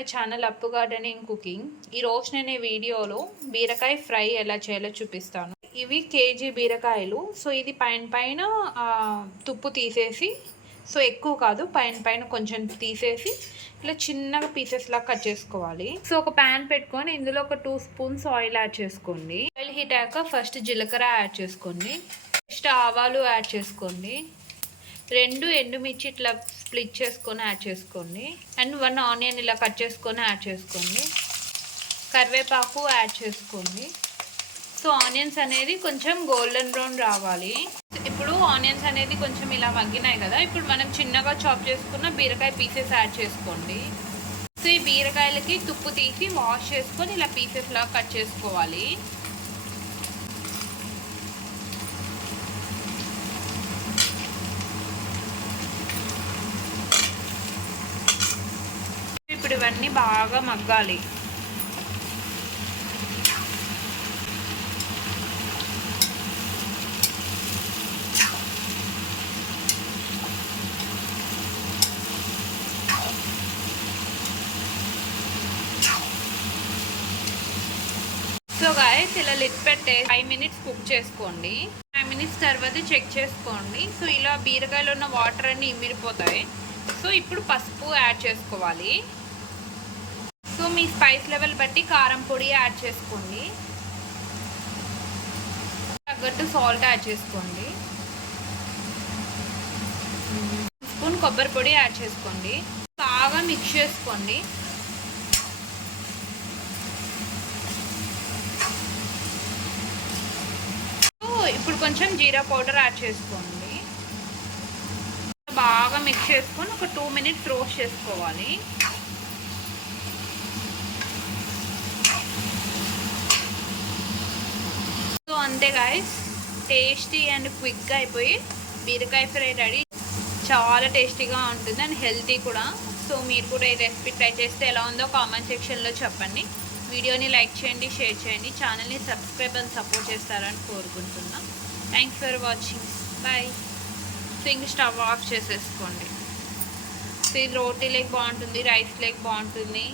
My channel అప్పు gardening cooking. ఈరోజు నేను ఈ వీడియోలో బీరకాయ ఫ్రై ఎలా చేయాలో చూపిస్తాను. ఇవి కేజీ బీరకాయలు. సో ఇది పైన తుప్పు తీసేసి, సో ఎక్కువ కాదు, పైన కొంచెం తీసేసి ఇలా చిన్నగా పీసెస్ లాగా కట్ చేసుకోవాలి. సో ఒక ప్యాన్ పెట్టుకొని ఇందులో ఒక 2 స్పూన్స్ ఆయిల్ యాడ్ చేసుకోండి. ఆయిల్ హీట్ అయ్యాక ఫస్ట్ జీలకర్ర యాడ్ చేసుకోండి. నెక్స్ట్ ఆవాలు యాడ్ చేసుకోండి. 2 ఎండుమిర్చి ఇట్లా స్ప్లిట్ చేసుకొని యాడ్ చేసుకోండి. అండ్ 1 ఆనియన్ ఇలా కట్ చేసుకొని యాడ్ చేసుకోండి. కరివేపాకు యాడ్ చేసుకోండి. సో ఆనియన్స్ అనేది కొంచెం గోల్డెన్ బ్రౌన్ రావాలి. ఇప్పుడు ఆనియన్స్ అనేది కొంచెం ఇలా మగ్గినాయి కదా, ఇప్పుడు మనం చిన్నగా చాప్ చేసుకున్న బీరకాయ పీసెస్ యాడ్ చేసుకోండి. సో ఈ బీరకాయలకి తుప్పు తీసి వాష్ చేసుకొని ఇలా పీసెస్ లాగా కట్ చేసుకోవాలి. ఇప్పుడు ఇవన్నీ బాగా మగ్గాలి. సో గాయస్ ఇలా లిడ్ పెట్టే 5 మినిట్స్ కుక్ చేసుకోండి. 5 మినిట్స్ తర్వాత చెక్ చేసుకోండి. సో ఇలా బీరకాయలో ఉన్న వాటర్ అన్నీ ఇమిరిపోతాయి. సో ఇప్పుడు పసుపు యాడ్ చేసుకోవాలి. సో మీ స్పైస్ లెవెల్ బట్టి కారం పొడి యాడ్ చేసుకోండి. తగ్గట్టు సాల్ట్ యాడ్ చేసుకోండి. 1 స్పూన్ కొబ్బరి పొడి యాడ్ చేసుకోండి. బాగా మిక్స్ చేసుకోండి. ఇప్పుడు కొంచెం జీరా పౌడర్ యాడ్ చేసుకోండి. బాగా మిక్స్ చేసుకొని ఒక 2 మినిట్స్ రోస్ట్ చేసుకోవాలి. సో అంతే గాయస్, టేస్టీ అండ్ క్విక్గా అయిపోయి బీరకాయ ఫ్రై రెడీ. చాలా టేస్టీగా ఉంటుంది అండ్ హెల్తీ కూడా. సో మీరు కూడా ఈ రెసిపీ ట్రై చేస్తే ఎలా ఉందో కామెంట్ సెక్షన్లో చెప్పండి. వీడియోని లైక్ చేయండి, షేర్ చేయండి, ఛానల్ని సబ్స్క్రైబ్ అండ్ సపోర్ట్ చేస్తారని కోరుకుంటున్నా. Thanks for watching. Bye. So ఇంక స్టవ్ ఆఫ్ చేసేసుకోండి. సో ఇది రోటీ లేక్ బాగుంటుంది, రైస్ లేక్ బాగుంటుంది.